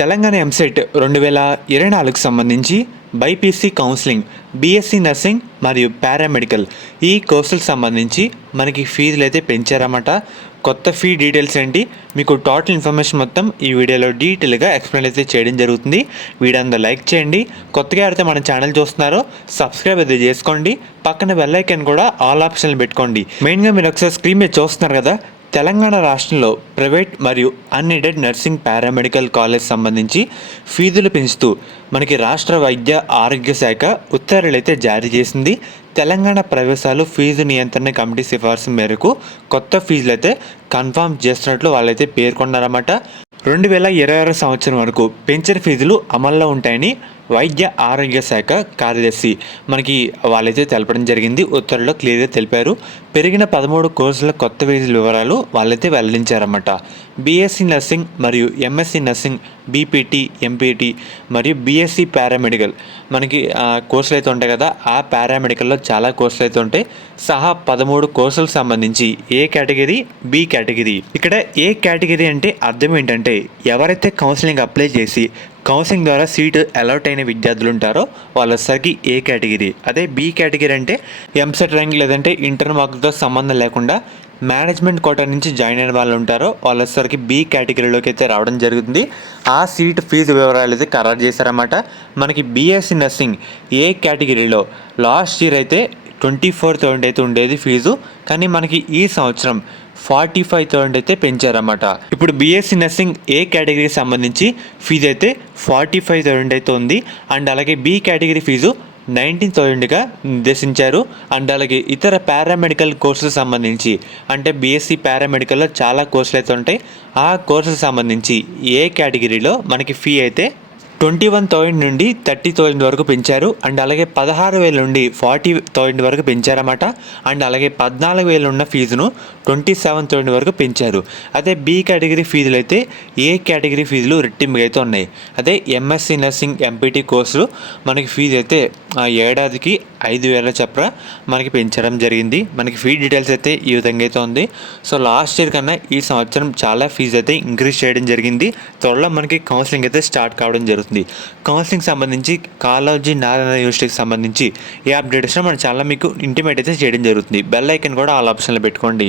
తెలంగాణ ఎంసెట్ 2024కు సంబంధించి BiPC counselling, BSc nursing మరియు paramedical ఈ కోర్సులకు సంబంధించి మనకి ఫీజులు అయితే పెంచారన్నమాట. కొత్త ఫీ డీటెయిల్స్ ఏంటి, మీకు టోటల్ ఇన్ఫర్మేషన్ మొత్తం ఈ వీడియోలో డీటెయిల్గా ఎక్స్ప్లెయిన్ అయితే చేయడం జరుగుతుంది. వీడియో అందరూ లైక్ చేయండి. కొత్తగా అయితే మన ఛానల్ చూస్తున్నారో సబ్స్క్రైబ్ అయితే చేసుకోండి. పక్కన బెల్ ఐకాన్ కూడా ఆల్ ఆప్షన్లు పెట్టుకోండి. మెయిన్గా మీరు ఒకసారి స్క్రీన్ మీద చూస్తున్నారు కదా, తెలంగాణ రాష్ట్రంలో ప్రైవేట్ మరియు అన్ఎయిడెడ్ నర్సింగ్ పారామెడికల్ కాలేజ్ సంబంధించి ఫీజులు పెంచుతూ మనకి రాష్ట్ర వైద్య ఆరోగ్య శాఖ ఉత్తర్వులు అయితే జారీ చేసింది. తెలంగాణ ప్రవేశాలు ఫీజు నియంత్రణ కమిటీ సిఫార్సు మేరకు కొత్త ఫీజులు అయితే కన్ఫర్మ్ చేస్తున్నట్లు వాళ్ళైతే పేర్కొన్నారన్నమాట. 2026 సంవత్సరం వరకు పెంచిన ఫీజులు అమల్లో ఉంటాయని వైద్య ఆరోగ్య శాఖ కార్యదర్శి మనకి వాళ్ళైతే తెలపడం జరిగింది. ఉత్తర్వులో క్లియర్గా తెలిపారు. పెరిగిన 13 కోర్సుల కొత్త ఫీజుల వివరాలు వాళ్ళైతే వెల్లడించారన్నమాట. బీఎస్సీ నర్సింగ్ మరియు ఎంఎస్సీ నర్సింగ్, బీపీటీ, ఎంపీటీ మరియు బీఎస్సీ పారామెడికల్ మనకి కోర్సులు అయితే ఉంటాయి కదా, ఆ పారామెడికల్లో చాలా కోర్సులు అయితే ఉంటాయి. సహా 13 కోర్సులకు సంబంధించి ఏ కేటగిరీ, బి కేటగిరీ. ఇక్కడ ఏ కేటగిరీ అంటే అర్థం ఏంటంటే ఎవరైతే కౌన్సిలింగ్ అప్లై చేసి కౌన్సిలింగ్ ద్వారా సీటు అలాట్ అయిన విద్యార్థులు ఉంటారో వాళ్ళసరికి ఏ కేటగిరీ. అదే బి కేటగిరీ అంటే ఎంసెట్ ర్యాంక్ లేదంటే ఇంటర్ మార్కులతో సంబంధం లేకుండా మేనేజ్మెంట్ కోటా నుంచి జాయిన్ అయిన వాళ్ళు ఉంటారో వాళ్ళసరికి బి కేటగిరీలోకి అయితే రావడం జరుగుతుంది. ఆ సీటు ఫీజు వివరాలు అయితే ఖరారు చేశారన్నమాట. మనకి బీఎస్సీ నర్సింగ్ ఏ కేటగిరీలో లాస్ట్ ఇయర్ అయితే 24,000 అయితే ఉండేది ఫీజు, కానీ మనకి ఈ సంవత్సరం 45,000 అయితే పెంచారన్నమాట. ఇప్పుడు బీఎస్సీ నర్సింగ్ ఏ కేటగిరీకి సంబంధించి ఫీజు అయితే 45,000 అయితే ఉంది. అండ్ అలాగే బి కేటగిరీ ఫీజు 19,000గా నిర్దేశించారు. అండ్ అలాగే ఇతర పారామెడికల్ కోర్సులకు సంబంధించి అంటే బీఎస్సీ పారామెడికల్లో చాలా కోర్సులు అయితే ఉంటాయి. ఆ కోర్సులకు సంబంధించి ఏ కేటగిరీలో మనకి ఫీ అయితే 21,000 నుండి 30,000 వరకు పెంచారు. అండ్ అలాగే 16,000 నుండి 40,000 వరకు పెంచారన్నమాట. అండ్ అలాగే 14,000 ఉన్న ఫీజును 27,000 వరకు పెంచారు. అదే బి కేటగిరీ ఫీజులు అయితే ఏ కేటగిరీ ఫీజులు రెట్టింపుగా అయితే ఉన్నాయి. అదే ఎంఎస్సీ నర్సింగ్, ఎంపీటీ కోర్సులు మనకి ఫీజు అయితే ఏడాదికి 5,000 చొప్పున మనకి పెంచడం జరిగింది. మనకి ఫీ డీటెయిల్స్ అయితే ఈ విధంగా అయితే ఉంది. సో లాస్ట్ ఇయర్ కన్నా ఈ సంవత్సరం చాలా ఫీజు అయితే ఇంక్రీజ్ చేయడం జరిగింది. త్వరలో మనకి కౌన్సిలింగ్ అయితే స్టార్ట్ కావడం జరుగుతుంది. కౌన్సిలింగ్ సంబంధించి కాళోజీ నారాయణ యూనివర్సిటీకి సంబంధించి ఏ అప్డేట్స్ మన ఛానల్ మీకు ఇంటిమేట్ అయితే చేయడం జరుగుతుంది. బెల్ ఐకాన్ కూడా ఆల్ ఆప్షన్లో పెట్టుకోండి.